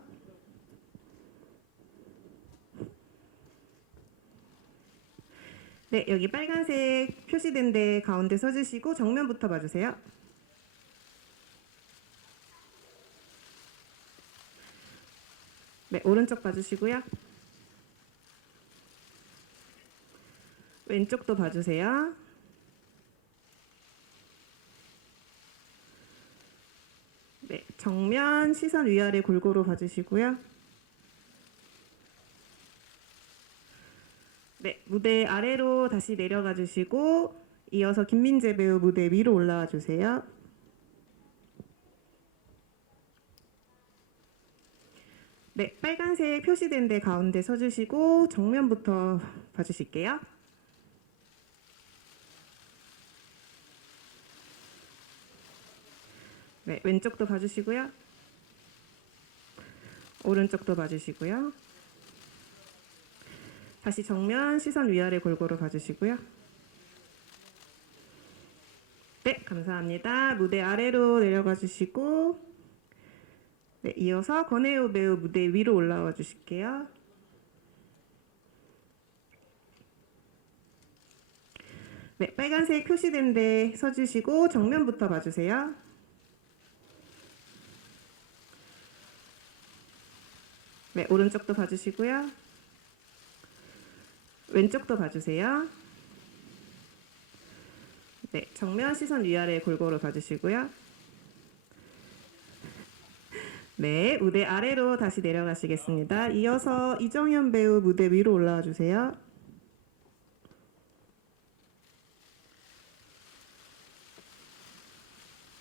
네, 여기 빨간색 표시된 데 가운데 서주시고 정면부터 봐주세요. 네, 오른쪽 봐주시고요. 왼쪽도 봐주세요. 네, 정면 시선 위아래 골고루 봐주시고요. 네, 무대 아래로 다시 내려가 주시고 이어서 김민재 배우 무대 위로 올라와 주세요. 네, 빨간색 표시된 데 가운데 서주시고 정면부터 봐주실게요. 네, 왼쪽도 봐주시고요. 오른쪽도 봐주시고요. 다시 정면 시선 위아래 골고루 봐주시고요. 네, 감사합니다. 무대 아래로 내려가 주시고 네, 이어서 권혜우 배우 무대 위로 올라와 주실게요. 네, 빨간색 표시된 데 서주시고 정면부터 봐주세요. 네, 오른쪽도 봐주시고요. 왼쪽도 봐주세요. 네, 정면 시선 위아래 골고루 봐주시고요. 네, 무대 아래로 다시 내려가시겠습니다. 이어서 이정현 배우 무대 위로 올라와 주세요.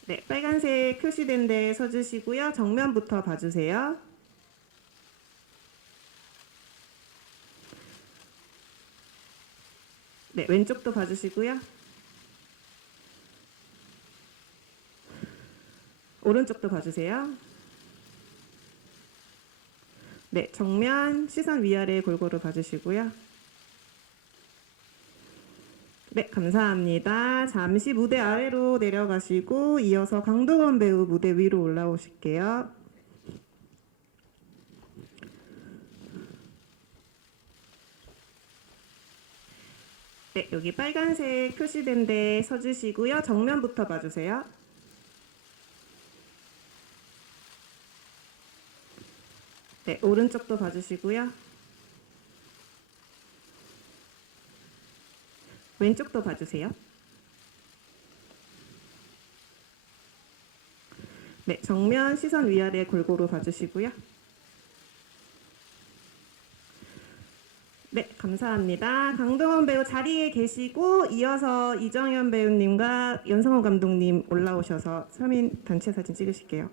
네, 빨간색 표시된 데 서주시고요. 정면부터 봐주세요. 네, 왼쪽도 봐주시고요. 오른쪽도 봐주세요. 네, 정면 시선 위아래 골고루 봐주시고요. 네, 감사합니다. 잠시 무대 아래로 내려가시고 이어서 강동원 배우 무대 위로 올라오실게요. 네, 여기 빨간색 표시된 데 서주시고요. 정면부터 봐주세요. 네, 오른쪽도 봐주시고요. 왼쪽도 봐주세요. 네, 정면 시선 위아래 골고루 봐주시고요. 네, 감사합니다. 강동원 배우 자리에 계시고 이어서 이정현 배우님과 연성호 감독님 올라오셔서 3인 단체 사진 찍으실게요.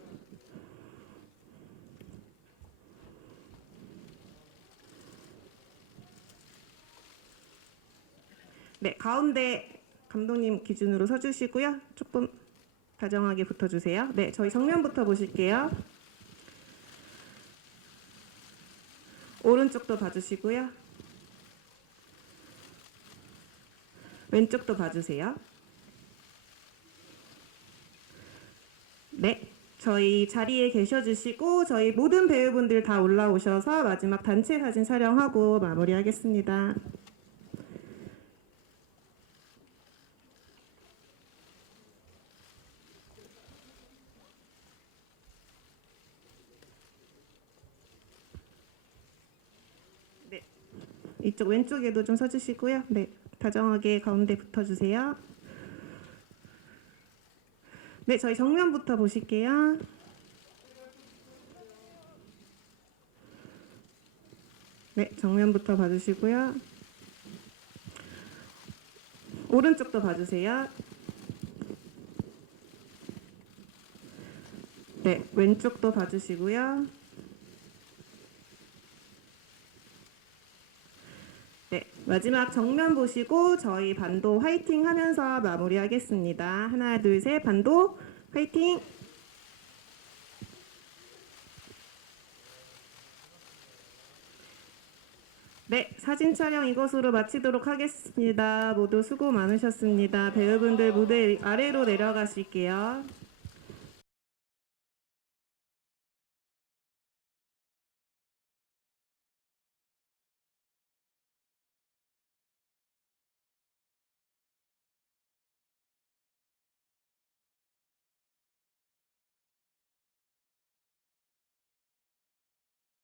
네, 가운데 감독님 기준으로 서주시고요. 조금 다정하게 붙어주세요. 네, 저희 정면부터 보실게요. 오른쪽도 봐주시고요. 왼쪽도 봐주세요. 네, 저희 자리에 계셔주시고 저희 모든 배우분들 다 올라오셔서 마지막 단체 사진 촬영하고 마무리하겠습니다. 네, 이쪽 왼쪽에도 좀 서주시고요. 네, 다정하게 가운데 붙어주세요. 네, 저희 정면부터 보실게요. 네, 정면부터 봐주시고요. 오른쪽도 봐주세요. 네, 왼쪽도 봐주시고요. 네, 마지막 정면 보시고 저희 반도 화이팅 하면서 마무리하겠습니다. 하나, 둘, 셋, 반도 화이팅! 네, 사진 촬영 이것으로 마치도록 하겠습니다. 모두 수고 많으셨습니다. 배우분들 무대 아래로 내려가실게요.